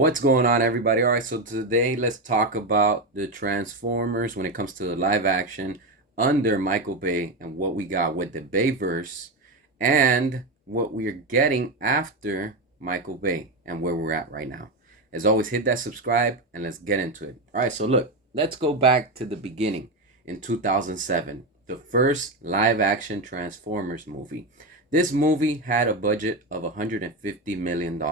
What's going on, everybody? All right, so today let's talk about the Transformers when it comes to the live action under Michael Bay and what we got with the Bayverse and what we are getting after Michael Bay and where we're at right now. As always, hit that subscribe and let's get into it. All right, so look, let's go back to the beginning in 2007, the first live action Transformers movie. This movie had a budget of $150 million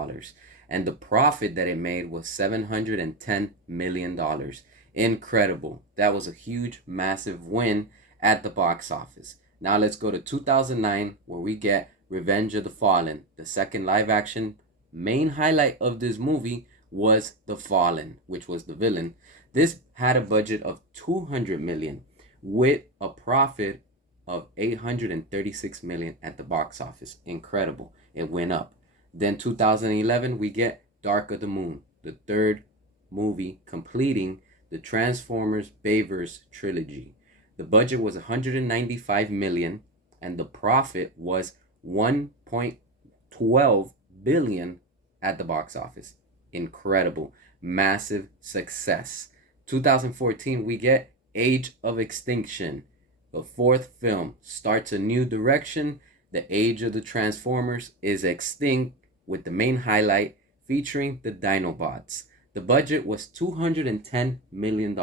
and the profit that it made was $710 million. Incredible. That was a huge, massive win at the box office. Now let's go to 2009 where we get Revenge of the Fallen. The second live action main highlight of this movie was the Fallen, which was the villain. This had a budget of 200 million with a profit of 836 million at the box office. Incredible. It went up. Then 2011, we get Dark of the Moon, the third movie completing the Transformers Bayverse trilogy. The budget was 195 million and the profit was 1.12 billion at the box office. Incredible, massive success. 2014, we get Age of Extinction. The fourth film starts a new direction. The age of the Transformers is extinct, with the main highlight featuring the Dinobots. The budget was $210 million,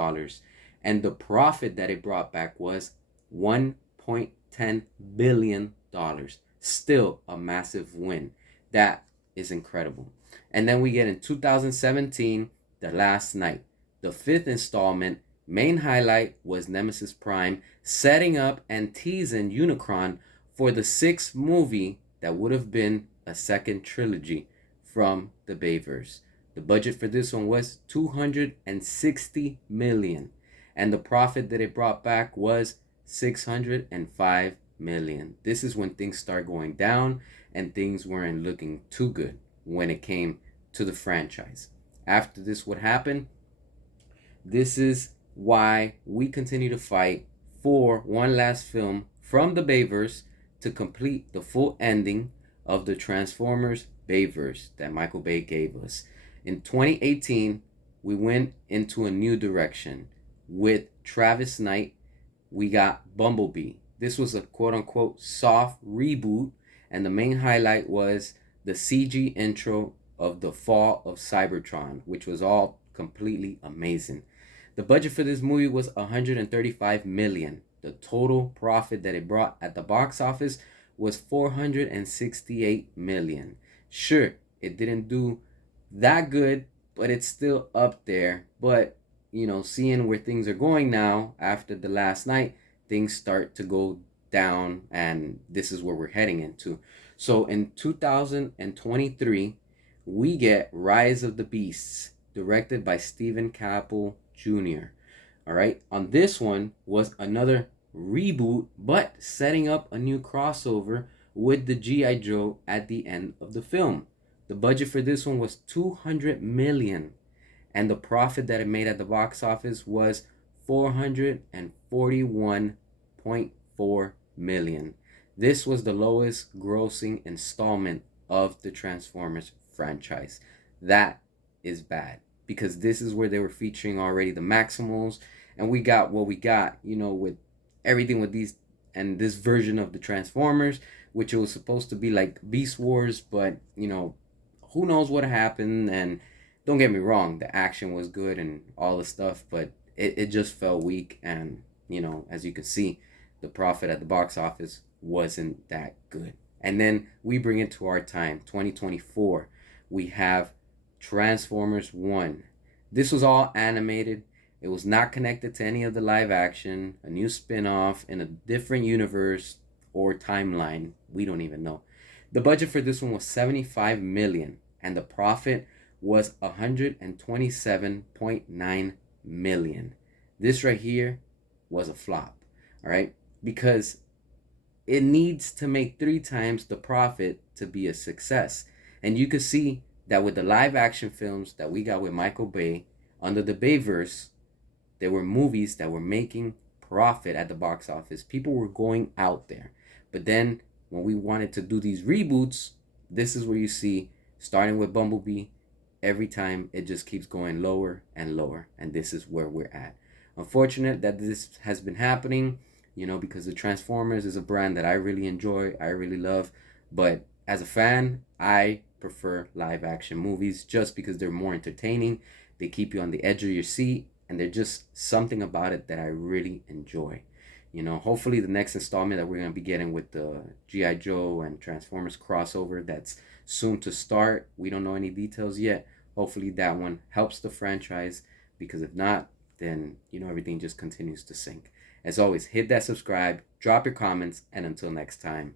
and the profit that it brought back was $1.10 billion. Still a massive win. That is incredible. And then we get in 2017, The Last Night. The fifth installment, main highlight was Nemesis Prime, setting up and teasing Unicron for the sixth movie that would have been a second trilogy from the Bayverse. The budget for this one was 260 million and the profit that it brought back was 605 million. This is when things start going down and things weren't looking too good when it came to the franchise. After this would happen, this is why we continue to fight for one last film from the Bayverse to complete the full ending of the Transformers Bayverse that Michael Bay gave us. In 2018, we went into a new direction. With Travis Knight, we got Bumblebee. This was a quote-unquote soft reboot, and the main highlight was the CG intro of the fall of Cybertron, which was all completely amazing. The budget for this movie was 135 million. The total profit that it brought at the box office was 468 million. Sure, it didn't do that good, but it's still up there. But, seeing where things are going now after The Last Night, things start to go down, and this is where we're heading into. So in 2023, we get Rise of the Beasts, directed by Stephen Caple Jr. All right, on this one was another reboot, but setting up a new crossover with the G.I. Joe at the end of the film. The budget for this one was 200 million and the profit that it made at the box office was 441.4 million. This was the lowest grossing installment of the Transformers franchise. That is bad because this is where they were featuring already the Maximals, and we got what we got, with everything with these and this version of the Transformers, which it was supposed to be like Beast Wars, but who knows what happened. And don't get me wrong, the action was good and all the stuff, but it just felt weak. And as you can see, the profit at the box office wasn't that good. And then we bring it to our time, 2024. We have Transformers 1. This was all animated. It was not connected to any of the live action, a new spin-off in a different universe or timeline. We don't even know. The budget for this one was 75 million and the profit was 127.9 million. This right here was a flop, all right? Because it needs to make 3 times the profit to be a success. And you can see that with the live action films that we got with Michael Bay under the Bayverse, there were movies that were making profit at the box office. People were going out there. But then when we wanted to do these reboots, this is where you see, starting with Bumblebee, every time it just keeps going lower and lower, and this is where we're at. Unfortunate that this has been happening, because the Transformers is a brand that I really enjoy, I really love, but as a fan, I prefer live action movies just because they're more entertaining. They keep you on the edge of your seat, and they're just something about it that I really enjoy. Hopefully the next installment that we're going to be getting with the G.I. Joe and Transformers crossover that's soon to start. We don't know any details yet. Hopefully that one helps the franchise, because if not, then everything just continues to sink. As always, hit that subscribe, drop your comments, and until next time.